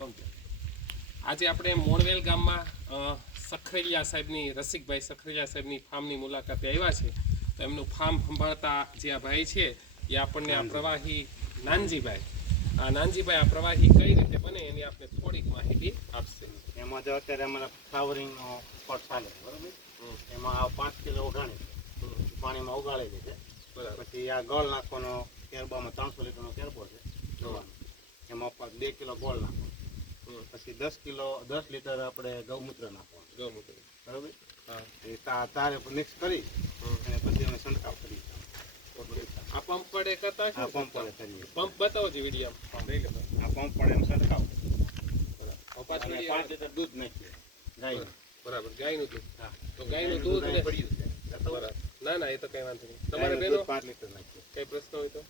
આજે આપણે મોણવેલ ગામમાં સખરેલિયા સાહેબની રસિકભાઈ સખરેલિયા સાહેબની ફાર્મની મુલાકાતે આવ્યા છે. તો એમનું ફાર્મ સંભાળતા જે આ ભાઈ છે એ આપણને આ પ્રવાહી નાનજીભાઈ આ પ્રવાહી કઈ રીતે બને એની આપણે થોડીક માહિતી આપશે. એમાં જો અત્યારે અમારા ફ્લાવરિંગનો સ્પોટ ચાલે બરાબર, એમાં 5 કિલો ઉઘાણી પાણીમાં ઉગાડેલી છે. પછી આ ગોળ નાખવાનો, કેરબામાં 300 લીટરનો કેરબો છે જોવાનો, એમાં 2 કિલો ગોળ નાખવાનો, પછી 10 લીટર આપણે ગૌમૂત્ર નાખવાનું બરાબર. એ તારે મિક્સ કરી અને પછી અમે છંટકાવ કરી. આ પંપ પડે કરતા આ પંપ પડે કરીએ. પંપ બતાવો છો વિડીયો. આ પંપ પડે એમ છંટકાવ. 5 લીટર દૂધ નાખીએ ગાયનું. બરાબર, ગાયનું દૂધ. હા, તો ગાયનું દૂધ ને પડ્યું છે. બરાબર. ના એ તો કઈ વાંધો નહીં. તમારે બેનો 5 લીટર નાખીએ. કઈ પ્રશ્ન હોય તો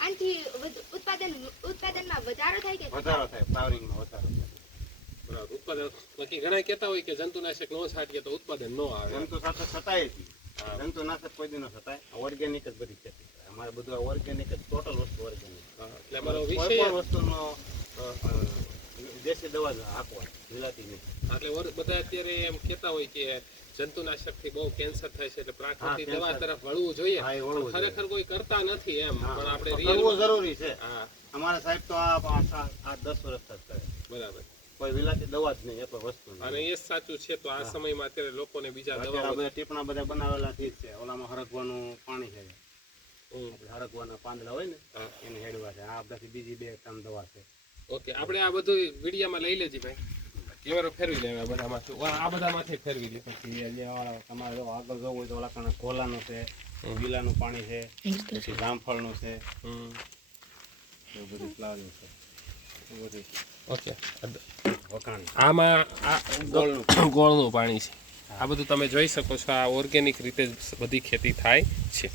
આનાથી ઉત્પાદનમાં વધારો થાય કે વધારો થાય, ફ્લાવરિંગમાં વધારો થાય. બરાબર. ઉત્પાદન બાકી ઘણા કહેતા હોય કે જંતુનાશક ન છાંટીએ તો ઉત્પાદન ન આવે. જંતુનાશક છતાંય જ જંતુનાશક કોઈ દી ન છતાંય ઓર્ગેનિક જ બધી ખેતી કરે. અમારે બધું ઓર્ગેનિક જ, ટોટલ વસ્તુ ઓર્ગેનિક. એટલે અમારો કોઈ વિષય પણ વસ્તુનો દેશી દવા જ આપવાની, મિલાતી નહીં. એટલે બધા અત્યારે એમ કહેતા હોય કે જંતુનાશક થી બહુ કેન્સર થાય છે એટલે પ્રાકૃતિક દવા તરફ વળવું જોઈએ. હા, એ વળવું જોઈએ. ખરેખર કોઈ કરતા નથી એમ, પણ આપણે કરવું જરૂરી છે. હા, અમારા સાહેબ તો આ 10 વર્ષ કરે. બરાબર. કોઈ વિલાતી દવા જ નહીં, એ તો વસ્તુ નહીં. અને એ સાચું છે. તો આ સમયમાં અત્યારે લોકોને બીજા અત્યારે દવા બધા ટીપણા બધા બનાવેલા થી જ છે. ઓલામાં હરગવાનું પાણી છે, હરગવાના પાંદડા હોય ને એને હેડવા છે. આ બધાથી બીજી 2 કામ દવા છે. ઓકે, આપણે આ બધું વિડીયામાં લઈ લેજી ભાઈ. કેવરો ફેરવી લેવા બધામાંથી, આ બધામાંથી ફેરવી લે. પછી તમારે જો આગળ જવું હોય તો ઓલા કારણે કોલાનું છે, ગીલાનું પાણી છે, પછી જામફળનું છે, એવું બધું ફ્લાવરિંગ છે. બધું ઓકે, વખાણ આમાં આ ગોળનું ગોળનું પાણી છે. આ બધું તમે જોઈ શકો છો. આ ઓર્ગેનિક રીતે બધી ખેતી થાય છે.